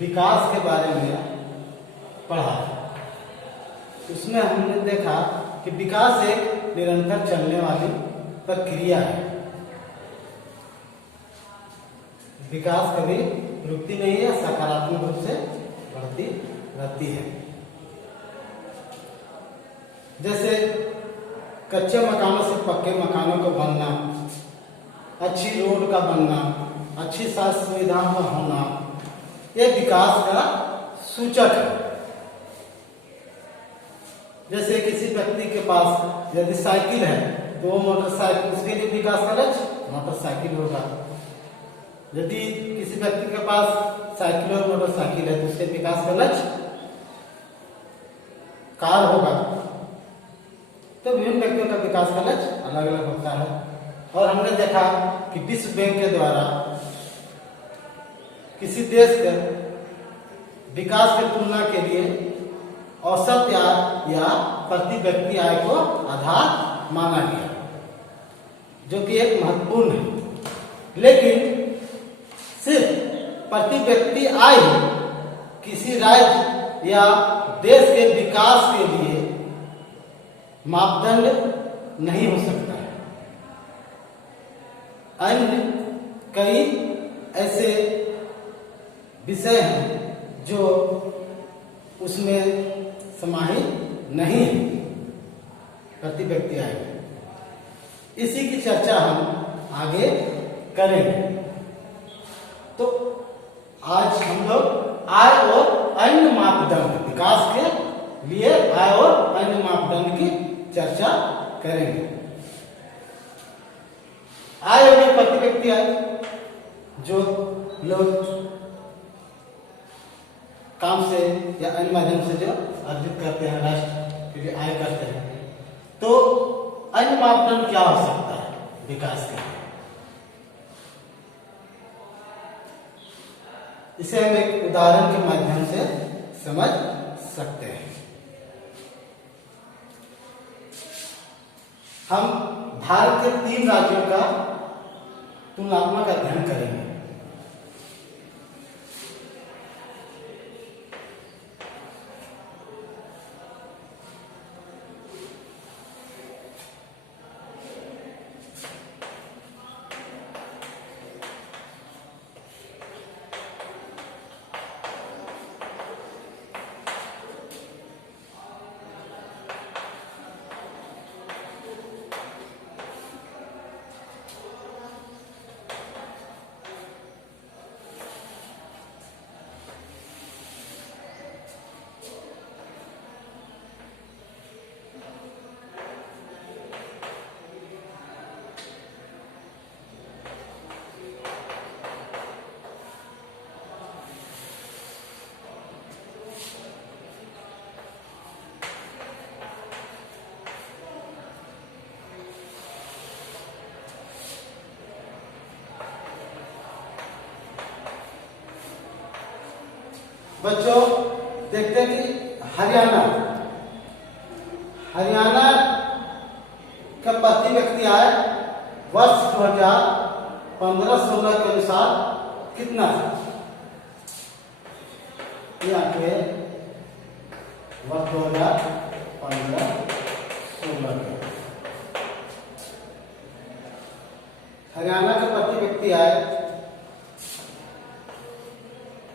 विकास के बारे में पढ़ा। उसमें हमने देखा कि विकास एक निरंतर चलने वाली प्रक्रिया है। विकास कभी रुकती नहीं है, सकारात्मक रूप से बढ़ती रहती है। जैसे कच्चे मकानों से पक्के मकानों का बनना, अच्छी रोड का बनना, अच्छी स्वास्थ्य सुविधाओं का होना, ये विकास का सूचक है। जैसे किसी व्यक्ति के पास यदि साइकिल है तो वो मोटरसाइकिल, उसके लिए विकास का लक्ष्य मोटरसाइकिल होगा। यदि किसी व्यक्ति के पास साइकिल और मोटरसाइकिल है तो उसके विकास का लक्ष्य कार होगा। तो विभिन्न व्यक्तियों का विकास का लक्ष्य अलग अलग होता है। और हमने देखा कि विश्व बैंक के द्वारा किसी देश के विकास की तुलना के लिए औसत या प्रति व्यक्ति आय को आधार माना गया, जो कि एक महत्वपूर्ण है। लेकिन सिर्फ प्रति व्यक्ति आय किसी राज्य या देश के विकास के लिए मापदंड नहीं हो सकता है। अन्य कई ऐसे विषय हैं जो उसमें समाहित नहीं है प्रति व्यक्ति आय। इसी की चर्चा हम आगे करेंगे। तो आज हम लोग आय और अन्य मापदंड, विकास के लिए आय और अन्य मापदंड की चर्चा करेंगे। आय होगी प्रति व्यक्ति आय, जो लोग काम से या अन्य माध्यम से जो अर्जित करते हैं, राष्ट्र के लिए आय करते हैं। तो अन्य मापदंड क्या हो सकता है विकास के? इसे हम एक उदाहरण के माध्यम से समझ सकते हैं। हम भारत के 3 राज्यों का तुलनात्मक अध्ययन करेंगे। बच्चों देखते हैं कि हरियाणा का प्रति व्यक्ति आय वर्ष 2015-16 के अनुसार कितना है? यहाँ पे वर्ष 2015-16 के हरियाणा का प्रति व्यक्ति आय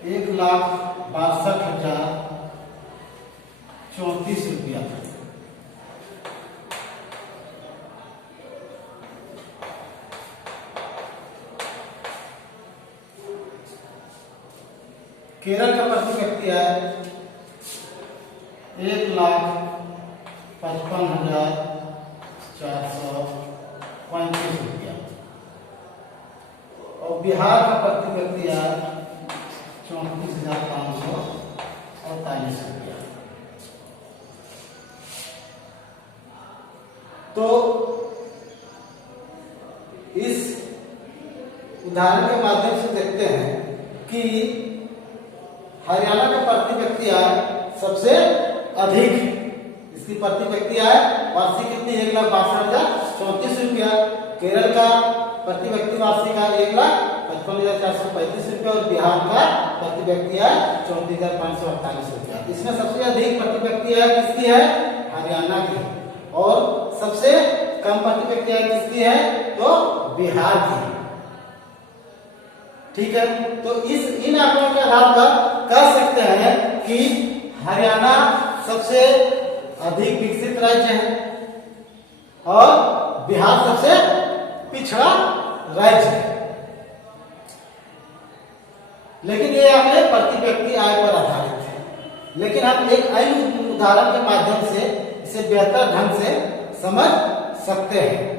1,62,034 रुपया। केरल का प्रति व्यक्ति आय 1,55,435 रुपया। और बिहार का प्रति व्यक्ति आय 34,548 रुपया। तो इस उदाहरण के माध्यम से देखते हैं कि हरियाणा का प्रति व्यक्ति आय सबसे अधिक, इसकी प्रति व्यक्ति आय वार्षिक कितनी? 1,62,034 रुपया। केरल का प्रति व्यक्ति वार्षिक आय 55,435 रुपया और बिहार का प्रति व्यक्ति आय 34,548 रुपया। इसमें सबसे अधिक प्रति व्यक्ति आय किसकी है? हरियाणा की। और सबसे कम प्रति व्यक्ति आय किसकी है? तो बिहार की। ठीक है, तो इन आंकड़ों के आधार पर कह सकते हैं कि हरियाणा सबसे अधिक विकसित राज्य है और बिहार सबसे पिछड़ा राज्य है। लेकिन ये आपके प्रति व्यक्ति आय पर आधारित है। लेकिन हम एक अन्य उदाहरण के माध्यम से इसे बेहतर ढंग से समझ सकते हैं।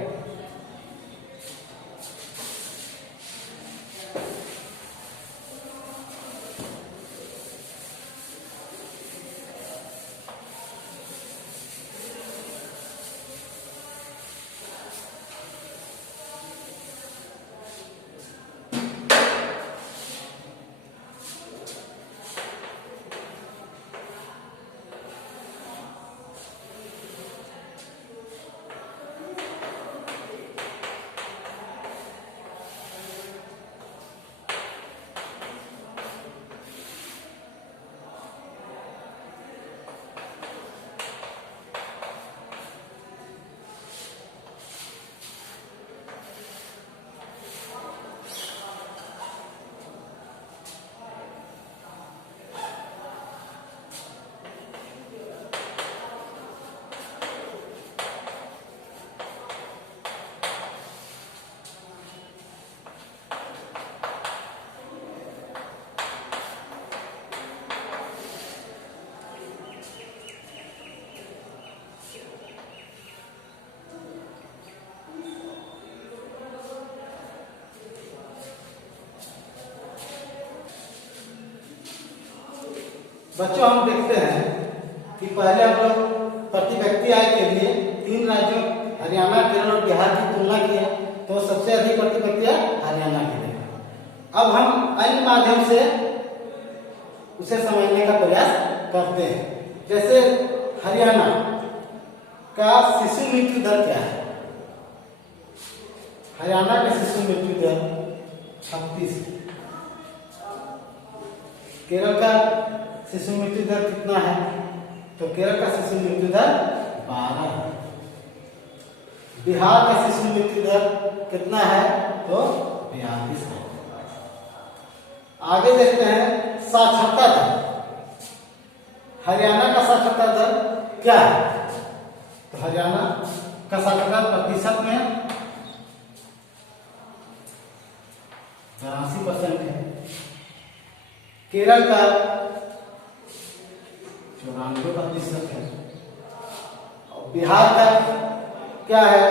बच्चों, हम देखते हैं कि पहले हम लोग प्रति व्यक्ति आय के लिए तीन राज्यों हरियाणा, केरल और बिहार की तुलना की है, तो सबसे अधिक प्रति व्यक्ति आय हरियाणा की है। अब हम अन्य माध्यम से उसे समझने का प्रयास करते हैं। जैसे हरियाणा का शिशु मृत्यु दर क्या है? हरियाणा का शिशु मृत्यु दर 36। केरल का शिशु मृत्यु दर कितना है? तो केरल का शिशु मृत्यु दर 12 है। बिहार का शिशु मृत्यु दर कितना है? तो 42 है। आगे देखते हैं साक्षरता दर। हरियाणा का साक्षरता दर क्या है? तो हरियाणा का साक्षरता प्रतिशत में 82% है। केरल का 94% है। और बिहार का क्या है?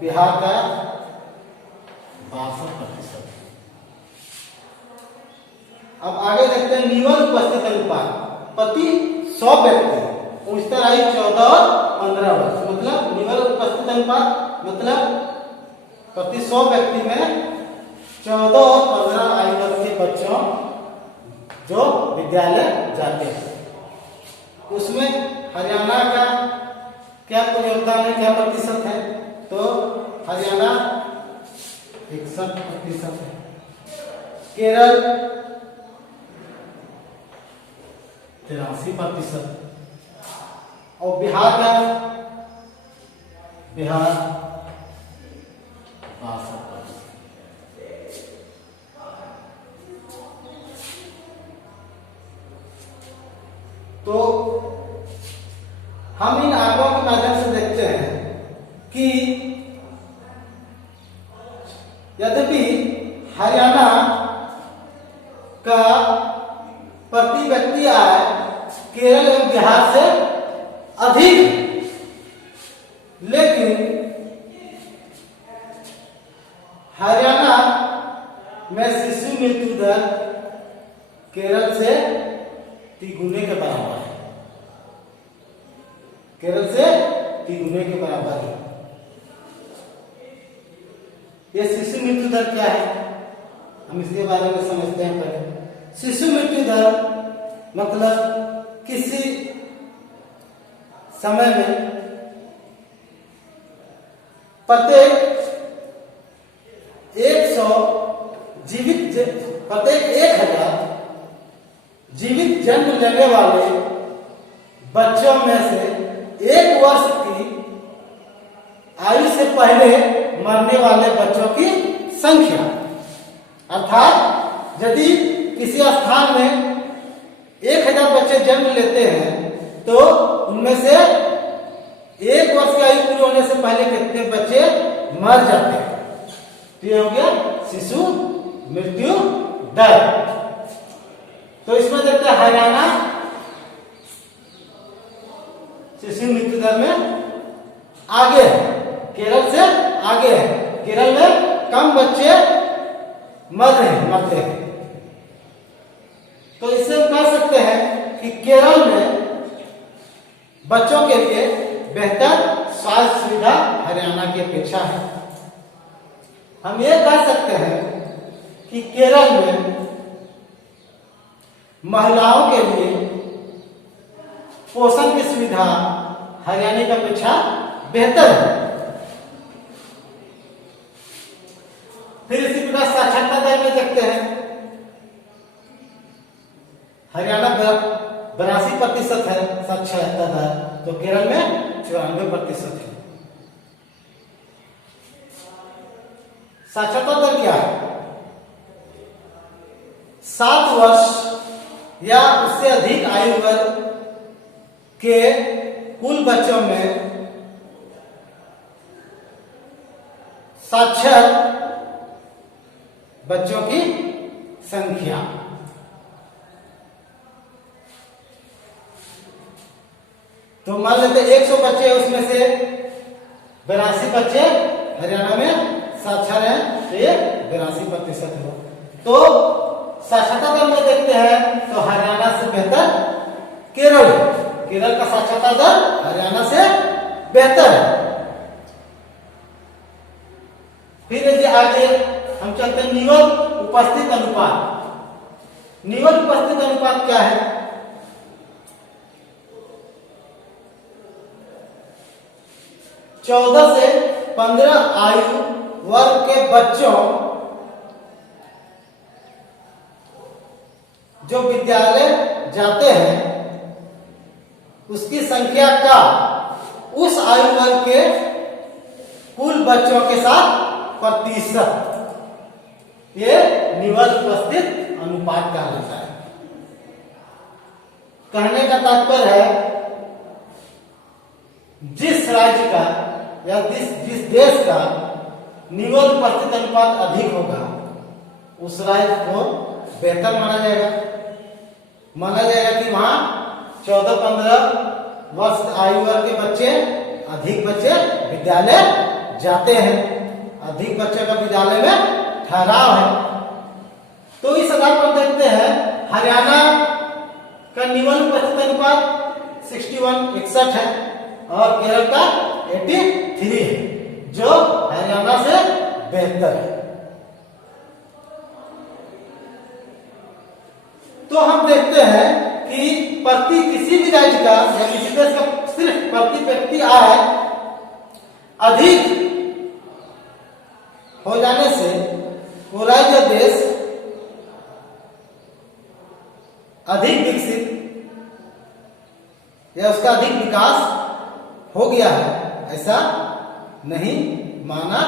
बिहार का 62% है। अब आगे देखते हैं निवल उपस्थित अनुपात प्रति 100 व्यक्ति। उच्चतर आयु 14 और 15 वर्ष, मतलब निवल उपस्थित अनुपात मतलब प्रति 100 व्यक्ति में 14 और 15 आयु वर्ग के बच्चों जो विद्यालय जाते हैं। उसमें हरियाणा का क्या योगदान है, क्या प्रतिशत है? तो हरियाणा 61% है। केरल 83% और बिहार 62%। तो हम इन आंकड़ों के माध्यम से देखते हैं कि यद्यपि हरियाणा का प्रति व्यक्ति आय केरल एवं बिहार से अधिक है, लेकिन हरियाणा में शिशु मृत्यु दर केरल से 3 गुने के बराबर है। केरल से 3 गुने के बराबर है। ये शिशु मृत्यु दर क्या है, हम इसके बारे में समझते हैं। पहले शिशु मृत्यु दर मतलब किसी समय में प्रत्येक 100 प्रत्येक 1000 जीवित जन्म लेने वाले बच्चों में से 1 वर्ष की आयु से पहले मरने वाले बच्चों की संख्या। अर्थात यदि किसी स्थान में 1000 बच्चे जन्म लेते हैं तो उनमें से 1 वर्ष की आयु पूरी होने से पहले कितने बच्चे मर जाते हैं। तो ये हो गया शिशु मृत्यु दर। तो इसमें देखते हैं हरियाणा शिशु मृत्यु दर में आगे है, केरल से आगे है। केरल में कम बच्चे मरते हैं। तो इससे हम कह सकते हैं कि केरल में बच्चों के लिए बेहतर स्वास्थ्य सुविधा हरियाणा की अपेक्षा है। हम ये कह सकते हैं कि केरल में महिलाओं के लिए पोषण की सुविधा हरियाणा की अपेक्षा बेहतर है। फिर इसी प्रकार साक्षरता दर में देखते हैं, हरियाणा 82% है साक्षरता दर, तो केरल में 94% है। साक्षरता दर क्या है? 7 वर्ष या उससे अधिक आयु वर्ग के कुल बच्चों में साक्षर बच्चों की संख्या। तो मान लेते 100 बच्चे, उसमें से 82 बच्चे हरियाणा में साक्षर हैं, तो ये 82% हो। तो साक्षरता दर में देखते हैं तो हरियाणा से बेहतर केरल का साक्षरता दर हरियाणा से बेहतर है। फिर यदि आगे हम चलते हैं निवल उपस्थित अनुपात। निवल उपस्थित अनुपात क्या है? 14 से 15 आयु वर्ग के बच्चों जो विद्यालय जाते हैं उसकी संख्या का उस आयु वर्ग के कुल बच्चों के साथ प्रतिशत, ये निवल उपस्थित अनुपात कहा जाता है। कहने का तात्पर्य है जिस राज्य का या जिस देश का निवल उपस्थित अनुपात अधिक होगा उस राज्य को बेहतर माना जाएगा। माना जाएगा कि वहां 14-15 वर्ष आयु वर्ग के बच्चे, अधिक बच्चे विद्यालय जाते हैं, अधिक बच्चे का विद्यालय में ठहराव है। तो इस आधार पर देखते हैं हरियाणा का निवल उपस्थित अनुपात 61 है और केरल का 83 है, जो हरियाणा से बेहतर है। तो हम देखते हैं कि प्रति किसी भी राज्य का या किसी देश का सिर्फ प्रति व्यक्ति आय अधिक हो जाने से वो राज्य या देश अधिक विकसित या उसका अधिक विकास हो गया है, ऐसा नहीं माना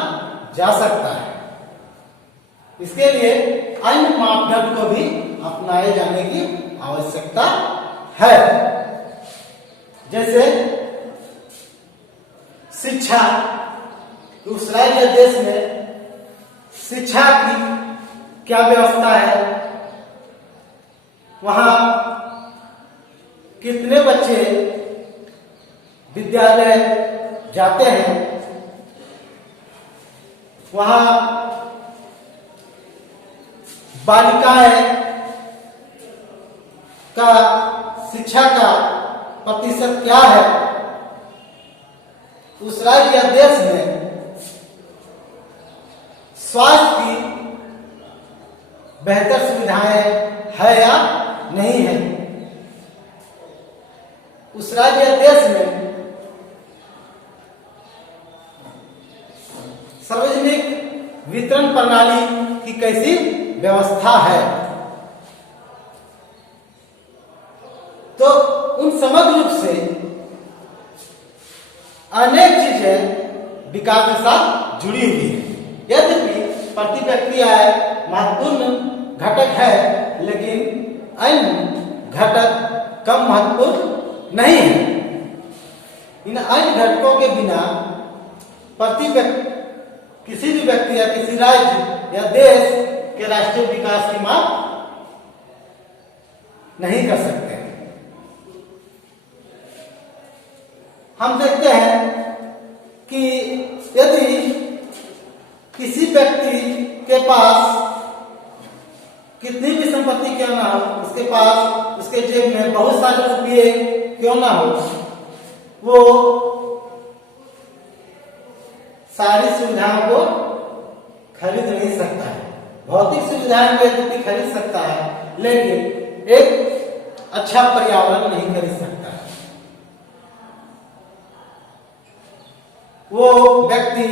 जा सकता है। इसके लिए अन्य मापदंड को भी अपनाए जाने की आवश्यकता है। जैसे शिक्षा, उस राज्य या देश में शिक्षा की क्या व्यवस्था है, वहां कितने बच्चे विद्यालय जाते हैं, वहां बालिकाएं का शिक्षा का प्रतिशत क्या है, उस राज्य या देश में स्वास्थ्य की बेहतर सुविधाएं है या नहीं है, उस राज्य या देश में सार्वजनिक वितरण प्रणाली की कैसी व्यवस्था है। तो उन समग्र रूप से अनेक चीजें विकास के साथ जुड़ी हुई है। यद्यपि प्रति व्यक्ति आय महत्वपूर्ण घटक है, लेकिन अन्य घटक कम महत्वपूर्ण नहीं है। इन अन्य घटकों के बिना किसी भी व्यक्ति या किसी राज्य या देश के राष्ट्रीय विकास की माप नहीं कर सकते। हम देखते हैं कि यदि किसी व्यक्ति के पास कितनी भी संपत्ति क्यों ना हो, उसके पास उसके जेब में बहुत सारे रुपये क्यों ना हो, वो सारी सुविधाओं को खरीद नहीं सकता है। भौतिक सुविधाएं कोई व्यक्ति खरीद सकता है, लेकिन एक अच्छा पर्यावरण नहीं खरीद सकता है। वो व्यक्ति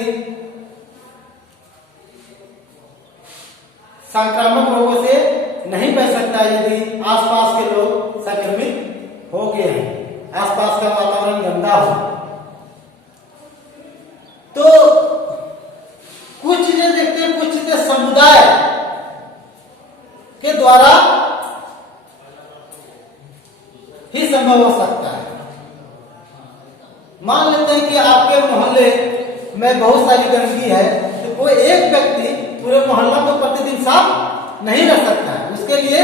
संक्रामक रोगों से नहीं बच सकता यदि आसपास के लोग संक्रमित हो गए हैं, आसपास का वातावरण गंदा हो। तो कुछ चीजें देखते हैं, कुछ चीजें समुदाय के द्वारा ही संभव हो सकता है। मान लेते हैं कि आपके मोहल्ले में बहुत सारी गंदगी है, तो कोई एक व्यक्ति पूरे मोहल्ला को प्रतिदिन साफ नहीं रख सकता है। उसके लिए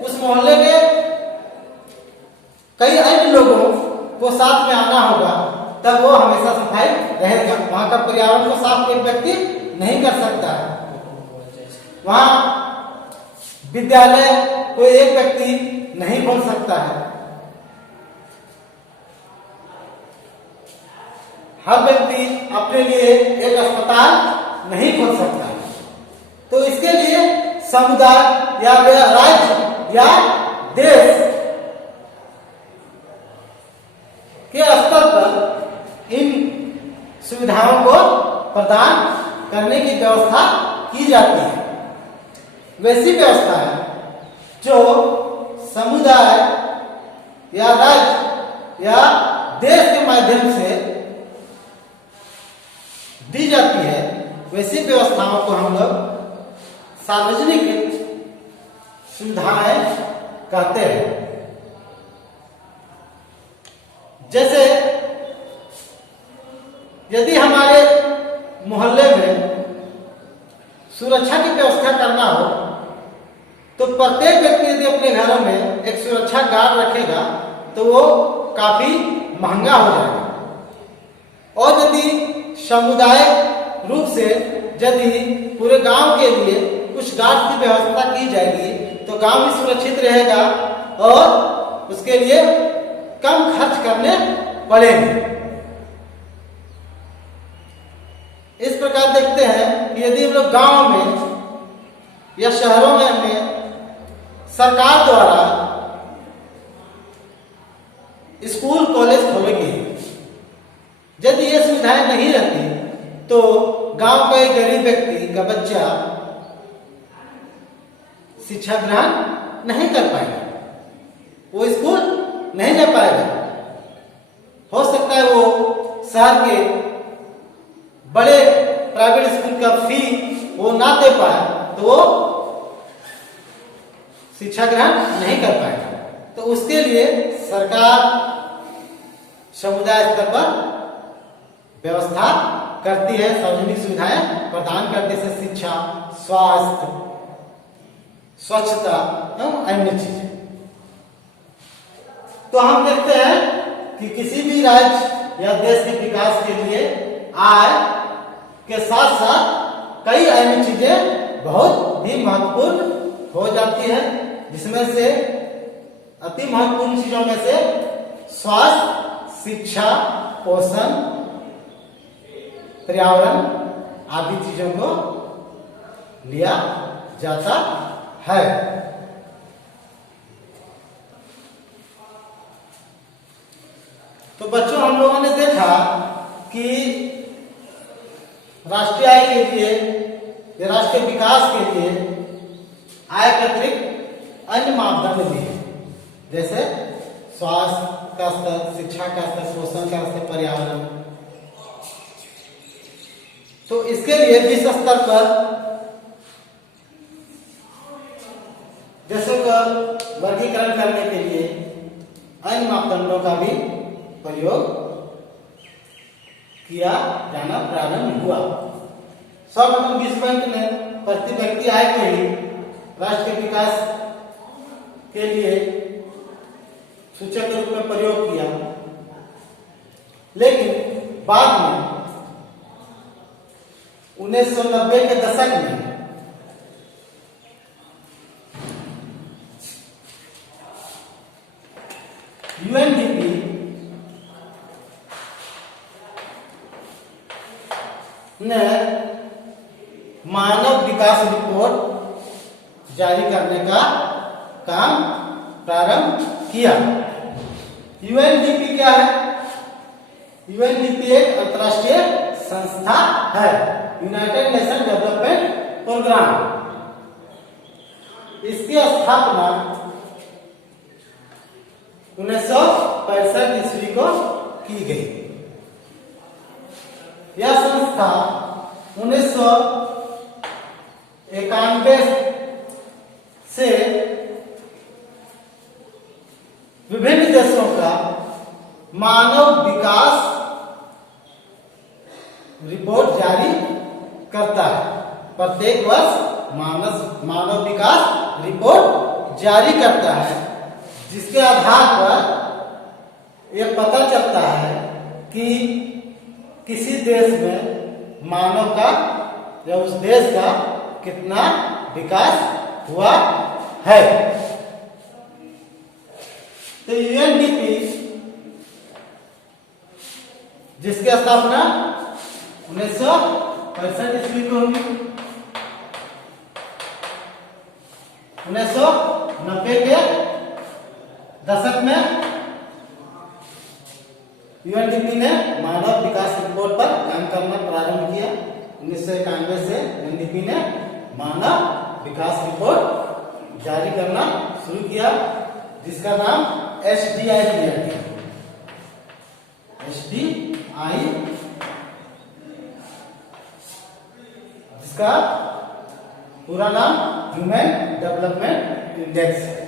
उस मोहल्ले के कई अन्य लोगों को साथ में आना होगा, तब वो हमेशा सफाई रहेगा। वहां का पर्यावरण को साफ एक व्यक्ति नहीं कर सकता है। वहां विद्यालय कोई एक व्यक्ति नहीं खोल सकता है। हर व्यक्ति अपने लिए एक अस्पताल नहीं खोल सकता है। तो इसके लिए समुदाय या राज्य या देश के स्तर पर इन सुविधाओं को प्रदान करने की व्यवस्था की जाती है। वैसी व्यवस्था है जो समुदाय या राज्य या देश के माध्यम से दी जाती है। वैसी व्यवस्थाओं को हम लोग सार्वजनिक सुविधाएं कहते हैं। जैसे यदि हमारे मोहल्ले में सुरक्षा की व्यवस्था करना हो, तो प्रत्येक व्यक्ति यदि अपने घरों में एक सुरक्षा गार्ड रखेगा तो वो काफी महंगा हो जाएगा। और यदि समुदाय रूप से यदि पूरे गांव के लिए कुछ गार्ड की व्यवस्था की जाएगी तो गांव भी सुरक्षित रहेगा और उसके लिए कम खर्च करने पड़ेंगे। इस प्रकार देखते हैं कि यदि हम लोग गांव में या शहरों में सरकार द्वारा स्कूल कॉलेज खोलेंगे, यदि ये सुविधाएं नहीं रहती तो गांव का एक गरीब व्यक्ति का बच्चा शिक्षा ग्रहण नहीं कर पाएगा, वो स्कूल नहीं जा पाएगा। हो सकता है वो शहर के बड़े प्राइवेट स्कूल का फी वो ना दे पाए तो वो शिक्षा ग्रहण नहीं कर पाएगा। तो उसके लिए सरकार समुदाय स्तर पर व्यवस्था करती है, सार्वजनिक सुविधाएं प्रदान करती है, शिक्षा, स्वास्थ्य, स्वच्छता एवं अन्य चीजें। तो हम देखते हैं कि किसी भी राज्य या देश के विकास के लिए आय के साथ साथ कई अन्य चीजें बहुत ही महत्वपूर्ण हो जाती है, जिसमें से अति महत्वपूर्ण चीजों में से स्वास्थ्य, शिक्षा, पोषण, पर्यावरण आदि चीजों को लिया जाता है। तो बच्चों, हम लोगों ने देखा कि राष्ट्रीय आय के लिए या राष्ट्रीय विकास के लिए आय के अतिरिक्त अन्य मापदंड भी है, जैसे स्वास्थ्य का स्तर, शिक्षा का स्तर, पोषण का स्तर, पर्यावरण। तो इसके लिए जिस स्तर पर देशों का वर्गीकरण करने के लिए अन्य मापदंडों का भी प्रयोग किया जाना प्रारंभ हुआ। सर्वप्रथम विश्व बैंक ने प्रति व्यक्ति आय को ही राष्ट्र के विकास के लिए सूचक के रूप में प्रयोग किया, लेकिन बाद में 1990 के दशक में यूएनडीपी ने मानव विकास रिपोर्ट जारी करने का काम प्रारंभ किया। यूएनडीपी क्या है? यूएनडीपी एक अंतर्राष्ट्रीय संस्था है, यूनाइटेड नेशन डेवलपमेंट प्रोग्राम। इसकी स्थापना 1965 ईस्वी को की गई। यह संस्था 1991 से विभिन्न देशों का मानव विकास रिपोर्ट जारी करता है। प्रत्येक वर्ष मानव विकास रिपोर्ट जारी करता है, जिसके आधार पर यह पता चलता है कि किसी देश में मानव का या उस देश का कितना विकास हुआ है। तो यूएनडीपी जिसकी स्थापना 1965 ईस्वी को हुई, 1990 के दशक में यूएनडीपी ने मानव विकास रिपोर्ट पर काम करना प्रारंभ किया। 1991 से यूएनडीपी ने मानव विकास रिपोर्ट जारी करना शुरू किया, जिसका नाम एसडीआई दिया गया। एसडीआई, जिसका पूरा नाम ह्यूमन डेवलपमेंट इंडेक्स है।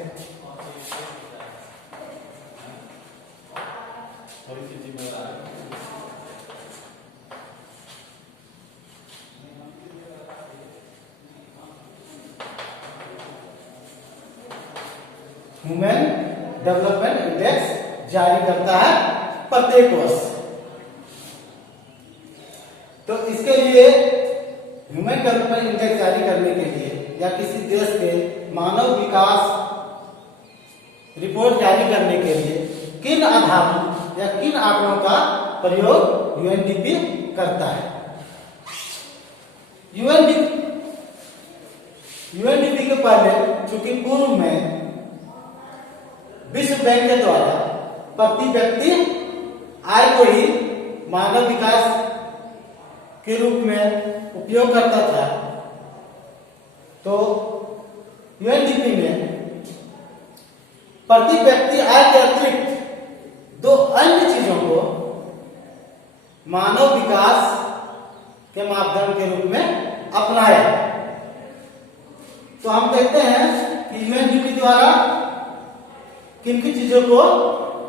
ह्यूमन डेवलपमेंट इंडेक्स जारी करता है प्रत्येक वर्ष। तो इसके लिए ह्यूमन डेवलपमेंट इंडेक्स जारी करने के लिए या किसी देश के मानव विकास रिपोर्ट जारी करने के लिए किन आधारों या किन आंकड़ों का प्रयोग यूएनडीपी करता है? यूएनडीपी के पहले, चूंकि पूर्व में विश्व बैंक के द्वारा प्रति व्यक्ति आय को ही मानव विकास के रूप में उपयोग करता था, तो यूएनडीपी ने प्रति व्यक्ति आय के अतिरिक्त दो अन्य चीजों को मानव विकास के मापदंड के रूप में अपनाया। तो हम कहते हैं कि यूएनडीपी द्वारा किन किन चीजों को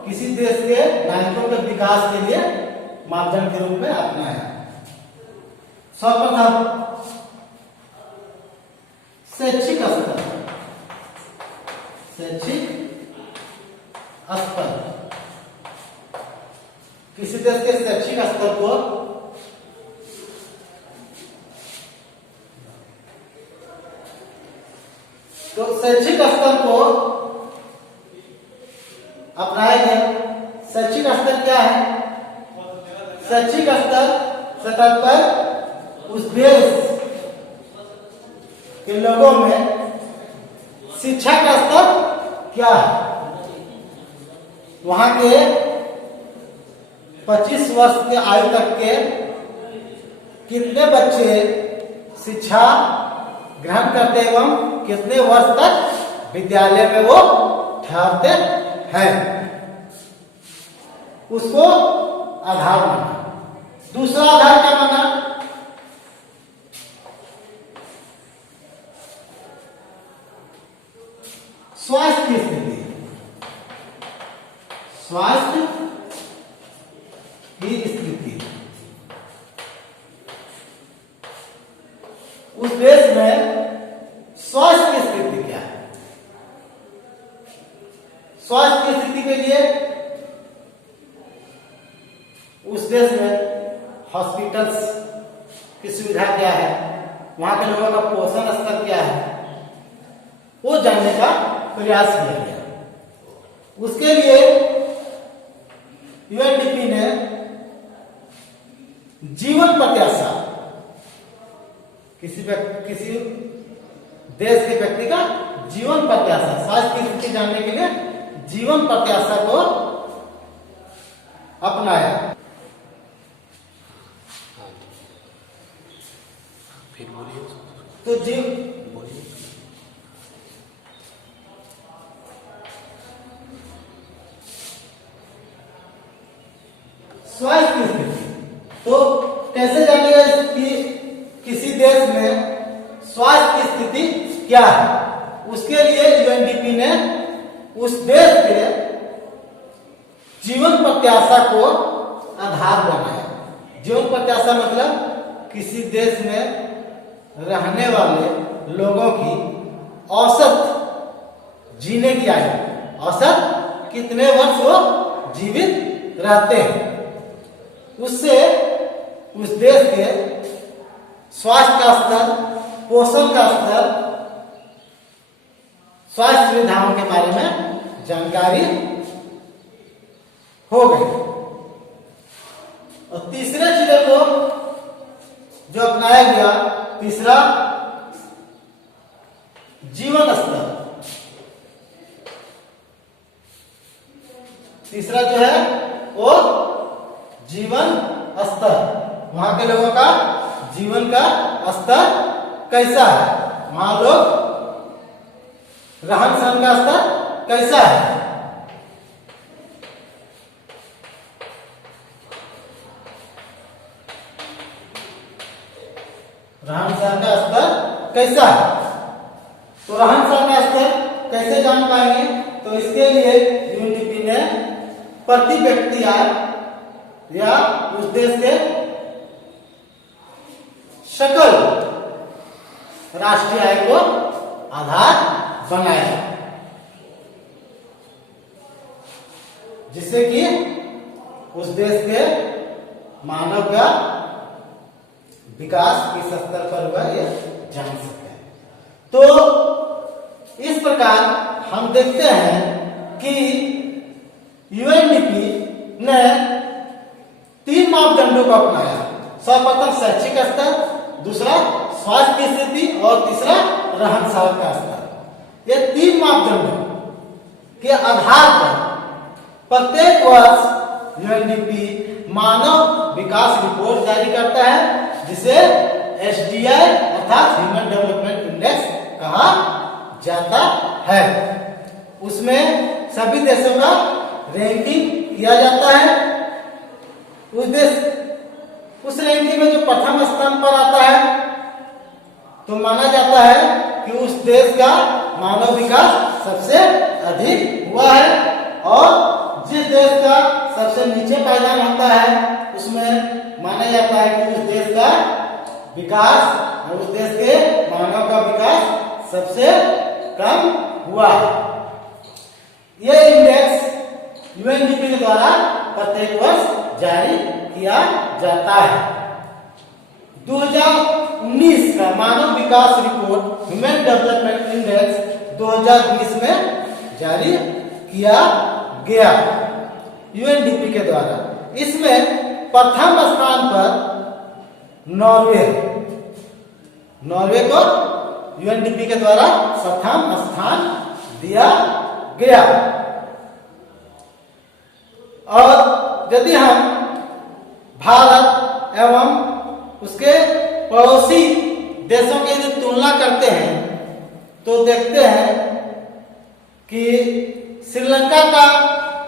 किसी देश के नागरिकों के विकास के लिए मापदंड के रूप में अपनाया। सर्वप्रथम शैक्षिक स्तर। शैक्षिक स्तर, किसी देश के शैक्षिक स्तर को शैक्षिक स्तर को अपनाया गया। शैक्षिक स्तर क्या है? शैक्षिक स्तर पर उस देश के लोगों में शिक्षा का स्तर क्या है, वहां के 25 वर्ष के आयु तक के कितने बच्चे शिक्षा ग्रहण करते एवं कितने वर्ष तक विद्यालय में वो ठहरते हैं, उसको आधार माना। दूसरा आधार क्या माना? स्वास्थ्य की स्थिति। स्वास्थ्य की स्थिति, उस देश में स्वास्थ्य की स्थिति क्या है? स्वास्थ्य की स्थिति के लिए उस देश में हॉस्पिटल्स की सुविधा क्या है, वहां के लोगों का पोषण स्तर क्या है, वो जानने का प्रयास किया गया। उसके लिए यूएनडीपी ने जीवन प्रत्याशा, किसी देश के व्यक्ति का जीवन प्रत्याशा, स्वास्थ्य की स्थिति जानने के लिए जीवन प्रत्याशा को अपनाया। फिर बोलिए। तो स्वास्थ्य की स्थिति तो कैसे जानिएगा कि किसी देश में स्वास्थ्य की स्थिति क्या है? उसके लिए यूएनडीपी ने उस देश के जीवन प्रत्याशा को आधार बनाया। जीवन प्रत्याशा मतलब किसी देश में रहने वाले लोगों की औसत जीने की आयु, औसत कितने वर्ष वो जीवित रहते हैं, उससे उस देश के स्वास्थ्य का स्तर, पोषण का स्तर, स्वास्थ्य सुविधाओं के बारे में जानकारी हो गई। और तीसरे चीजों को जो अपनाया गया, तीसरा जीवन स्तर। तीसरा जो है वो जीवन स्तर, वहां के लोगों का जीवन का स्तर कैसा है, वहां लोग रहन सहन का स्तर कैसा है। रहन सहन का स्तर कैसा है, तो रहन सहन का स्तर कैसे जान पाएंगे? तो इसके लिए यूएनडीपी ने प्रति व्यक्ति आय या उस देश के सकल राष्ट्रीय आय को आधार बनाया, जिससे कि उस देश के मानव का विकास किस स्तर पर हुआ ये जान सकते हैं। तो इस प्रकार हम देखते हैं कि यूएनडीपी ने 3 मापदंडों को अपनाया। सर्वप्रथम शैक्षिक स्तर, दूसरा स्वास्थ्य की स्थिति और तीसरा रहन सहन का स्तर। ये 3 मापदंडों के आधार पर प्रत्येक वर्ष यूएनडीपी मानव विकास रिपोर्ट जारी करता है, जिसे एसडीआई अर्थात ह्यूमन डेवलपमेंट इंडेक्स कहा जाता है। उसमें सभी देशों का रैंकिंग किया जाता है। उस रैंकिंग में जो प्रथम स्थान पर आता है तो माना जाता है कि उस देश का मानव विकास सबसे अधिक हुआ है, और जिस देश का सबसे नीचे पायदान होता है उसमें माना जाता है कि उस देश का विकास और उस देश के मानव का विकास सबसे कम हुआ है। यह इंडेक्स यूएनडीपी के द्वारा प्रत्येक वर्ष जारी किया जाता है। 2019 का मानव विकास रिपोर्ट ह्यूमन डेवलपमेंट इंडेक्स 2020 में जारी किया गया यूएनडीपी के द्वारा। इसमें प्रथम स्थान पर नॉर्वे को यूएनडीपी के द्वारा प्रथम स्थान दिया गया। और यदि हम भारत एवं उसके पड़ोसी देशों की यदि तुलना करते हैं तो देखते हैं कि श्रीलंका का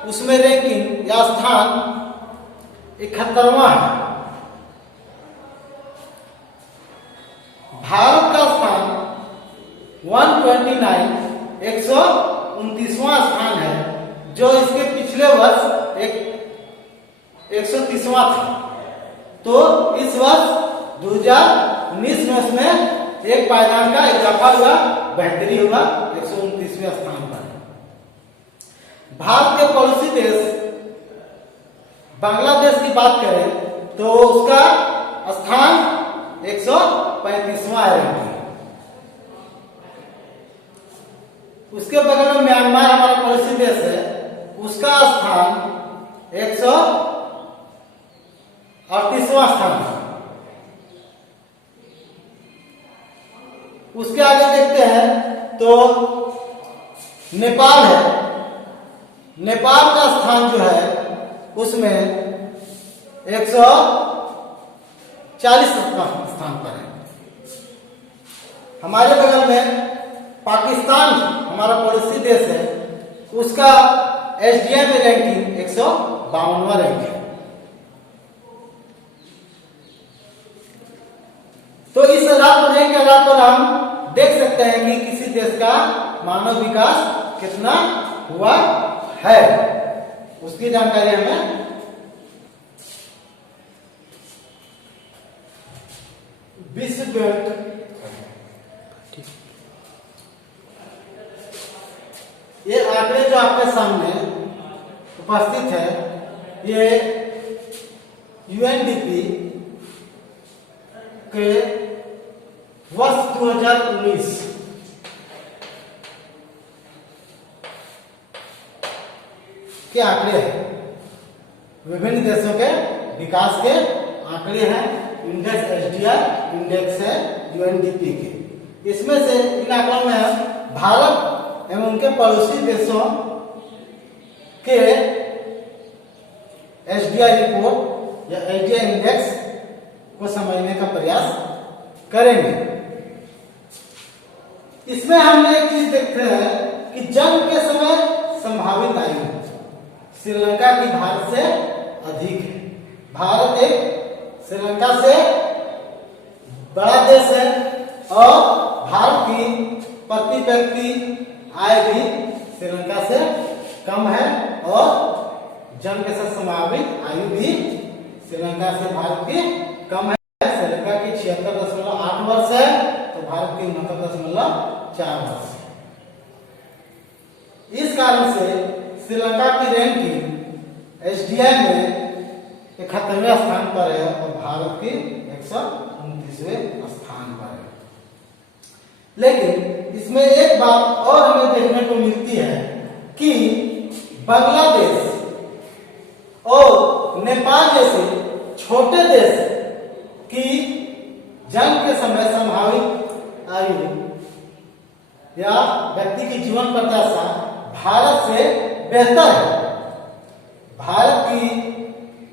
उसमें रैंकिंग या स्थान 71वां है। भारत का स्थान 129 स्थान है, जो इसके पिछले वर्ष 130वां था। तो इस वर्ष 2019 में इसमें एक पायदान का इजाफा हुआ, बेहतरी हुआ, 129वें स्थान पर। भारत के पड़ोसी देश बांग्लादेश की बात करें तो उसका स्थान 135वां है। उसके बगल में म्यांमार हमारा पड़ोसी देश है, उसका स्थान 138वां स्थान है। उसके आगे देखते हैं तो नेपाल है। नेपाल का स्थान जो है उसमें 140 स्थान पर है। हमारे बगल में पाकिस्तान हमारा पड़ोसी देश है, उसका एसडीआई में रैंकिंग 152वां रैंक है। तो इस आधार पर रैंक के आधार पर हम देख सकते हैं कि किसी देश का मानव विकास कितना हुआ है, उसकी जानकारी हमें विश्व बैंक ये आंकड़े जो आपके सामने उपस्थित है, ये यूएनडीपी के वर्ष 2019 के आंकड़े हैं। विभिन्न देशों के विकास के आंकड़े हैं। इंडेक्स एसडीआई इंडेक्स है यूएनडीपी के। इसमें से इन आंकड़ों में भारत एवं उनके पड़ोसी देशों के एसडीआई रिपोर्ट या एसडीआई इंडेक्स को समझने का प्रयास करेंगे। इसमें हम एक चीज देखते हैं कि जंग के समय संभावित आयु श्रीलंका की भारत से अधिक है। भारत एक श्रीलंका से बड़ा देश है और भारत की प्रति व्यक्ति आय भी श्रीलंका से कम है और जन्म के साथ संभावित आयु भी श्रीलंका से भारत की कम है। श्रीलंका की 76.8 वर्ष है तो भारत की 69.4 वर्ष है। इस कारण से श्रीलंका की रैंकिंग एसडीआई में 71वें स्थान पर है और भारत की 129वें स्थान पर है। लेकिन इसमें एक बात और हमें देखने को मिलती है कि बांग्लादेश और नेपाल जैसे छोटे देश की जन्म के समय संभावित आयु या व्यक्ति की जीवन प्रत्याशा भारत से बेहतर है। भारत की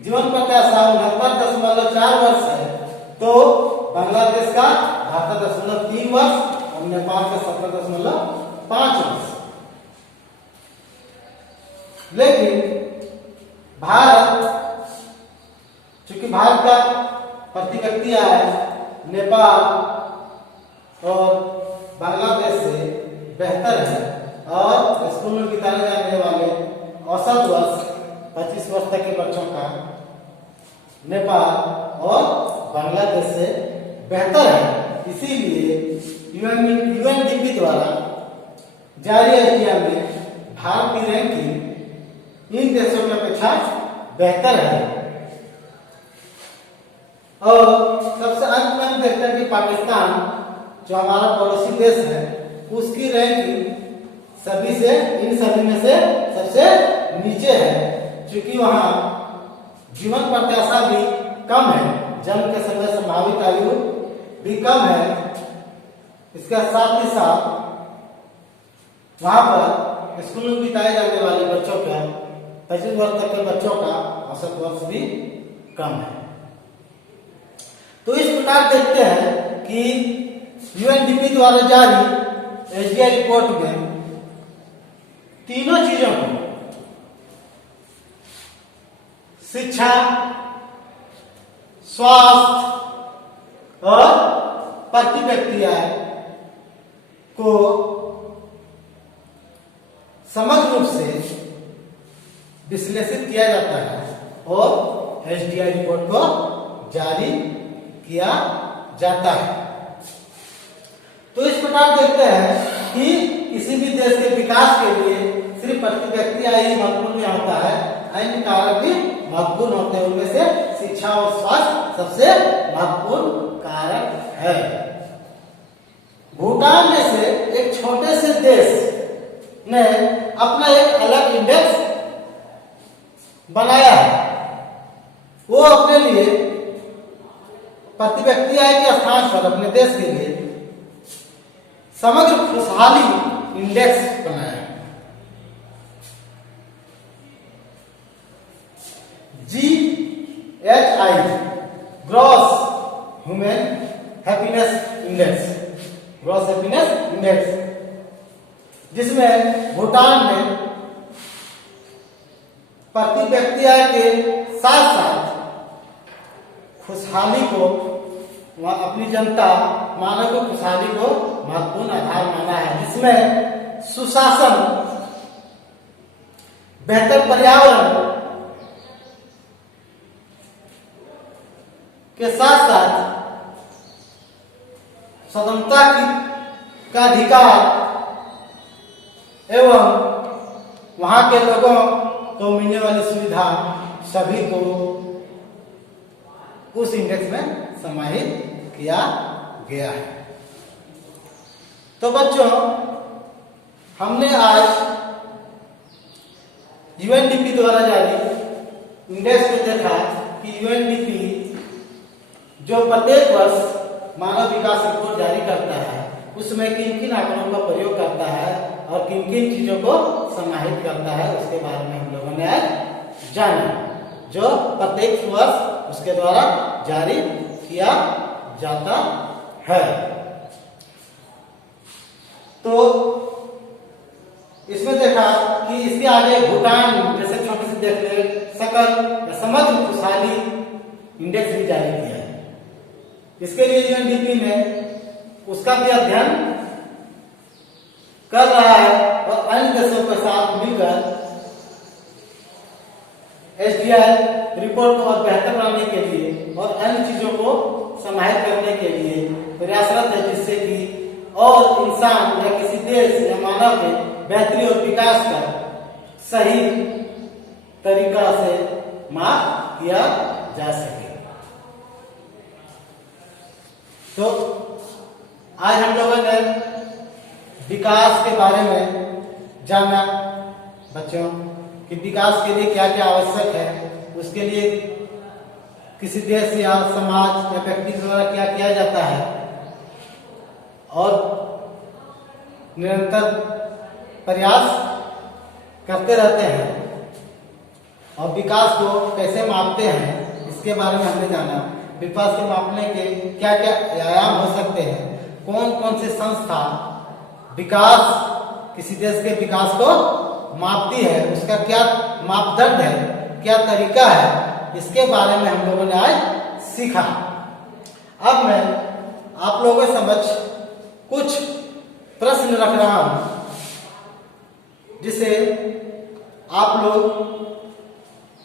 जीवन प्रत्याशा 69.4 वर्ष है तो बांग्लादेश का 72.3 वर्ष और नेपाल का 70.5 वर्ष। लेकिन भारत, चूंकि भारत का प्रति व्यक्ति आय नेपाल और बांग्लादेश से बेहतर है और स्कूल में बिताने जाने वाले औसत वर्ष 25 वर्ष तक के बच्चों का नेपाल और बांग्लादेश से बेहतर है। इसीलिए यूएनडीपी द्वारा जारी एसडीआई में भारत की रैंकिंग इन देशों की अपेक्षा बेहतर है। और सबसे अंत में हम देखते हैं कि पाकिस्तान जो हमारा पड़ोसी देश है उसकी रैंकिंग इन सभी में से सबसे नीचे है, क्योंकि वहां जीवन प्रत्याशा भी कम है, जन्म के समय संभावित आयु भी कम है। इसके साथ ही साथ वहां पर स्कूल में बिताए जाने वाले बच्चों का 25 वर्ष तक के बच्चों का औसत वर्ष भी कम है। तो इस प्रकार देखते हैं कि यूएनडीपी द्वारा जारी एसडीआई रिपोर्ट में तीनों चीजों को, शिक्षा, स्वास्थ्य और प्रति व्यक्ति आय को समग्र रूप से विश्लेषित किया जाता है और एसडीआई रिपोर्ट को जारी किया जाता है। तो इस प्रकार देखते हैं कि किसी भी देश के विकास के लिए सिर्फ प्रति व्यक्ति आय ही महत्वपूर्ण नहीं होता है, अन्य कारक भी महत्वपूर्ण होते हैं। उनमें से शिक्षा और स्वास्थ्य सबसे महत्वपूर्ण कारक है। भूटान में से एक छोटे से देश ने अपना एक अलग इंडेक्स बनाया है। वो अपने लिए प्रति व्यक्ति आय के स्थान पर अपने देश के लिए समग्र खुशहाली इंडेक्स बनाया है। GHI gross human happiness index, gross happiness index, जिसमें भूटान में प्रति व्यक्ति आय के साथ साथ खुशहाली को, अपनी जनता मानव को खुशहाली को महत्वपूर्ण आधार माना है, जिसमें सुशासन, बेहतर पर्यावरण के साथ साथ स्वतंत्रता का अधिकार एवं वहां के लोगों को मिलने वाली सुविधा सभी को उस इंडेक्स में समाहित किया गया है। तो बच्चों, हमने आज यूएनडीपी द्वारा जारी इंडेक्स में देखा कि यूएनडीपी जो प्रत्येक वर्ष मानव विकास रिपोर्ट जारी करता है, उसमें किन किन आंकड़ों का प्रयोग करता है और किन किन चीजों को समाहित करता है, उसके बारे में हम लोगों ने आज जाना, जो प्रत्येक वर्ष उसके द्वारा जारी किया जाता है। तो इसमें देखा कि इसके आगे भूटान जैसे छोटे से देश ने सकल या समग्र खुशहाली इंडेक्स भी जारी किया है। इसके लिए यूएनडीपी में उसका भी अध्ययन कर रहा है और अन्य देशों के साथ मिलकर एसडीआई रिपोर्ट को और बेहतर बनाने के लिए और अन्य चीजों को समाहित करने के लिए प्रयासरत है, जिससे कि और इंसान या किसी देश या मानव के बेहतरी और विकास का सही तरीका से माप किया जा सके। तो आज हम लोगों ने विकास के बारे में जाना बच्चों कि विकास के लिए क्या क्या आवश्यक है, उसके लिए किसी देश या समाज या व्यक्ति द्वारा क्या किया जाता है और निरंतर प्रयास करते रहते हैं, और विकास को कैसे मापते हैं इसके बारे में हमने जाना। विकास को मापने के क्या क्या आयाम हो सकते हैं, कौन कौन से संस्था विकास, किसी देश के विकास को मापती है, उसका क्या मापदंड है, क्या तरीका है, इसके बारे में हम लोगों ने आज सीखा। अब मैं आप लोगों के समक्ष कुछ प्रश्न रख रहा हूं, जिसे आप लोग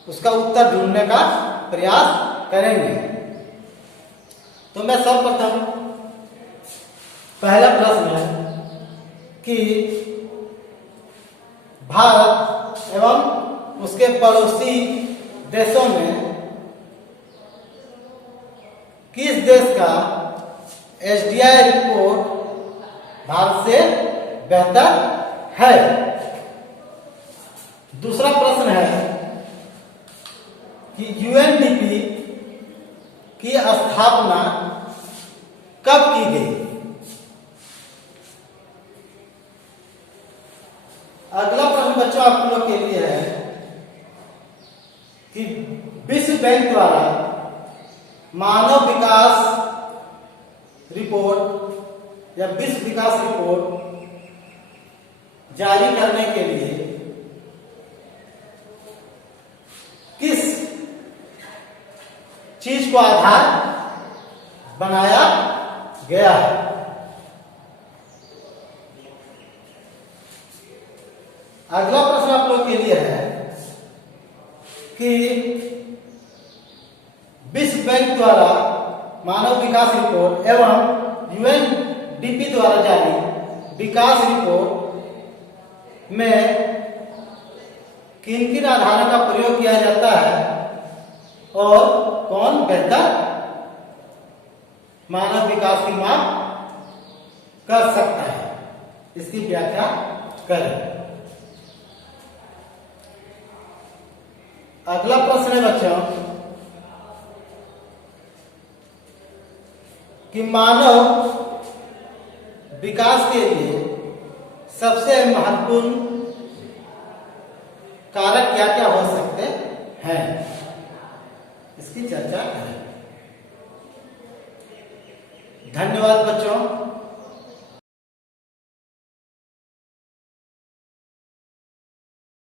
उसका उत्तर ढूंढने का प्रयास करेंगे। तो मैं सर्वप्रथम पहला प्रश्न है कि भारत एवं उसके पड़ोसी देशों में किस देश का एसडीआई रिपोर्ट भारत से बेहतर है। दूसरा प्रश्न है कि यूएनडीपी की स्थापना कब की गई। अगला प्रश्न बच्चों आप लोग के लिए है कि विश्व बैंक द्वारा मानव विकास रिपोर्ट या विश्व विकास रिपोर्ट जारी करने के लिए किस चीज को आधार बनाया गया है? अगला प्रश्न आप लोग के लिए है कि विश्व बैंक द्वारा मानव विकास रिपोर्ट एवं यूएनडीपी द्वारा जारी विकास रिपोर्ट में किन किन आधारों का प्रयोग किया जाता है और कौन बेहतर मानव विकास की माप कर सकता है, इसकी व्याख्या करें। अगला प्रश्न है बच्चों कि मानव विकास के लिए सबसे महत्वपूर्ण कारक क्या क्या हो सकते हैं, इसकी चर्चा करें। धन्यवाद बच्चों।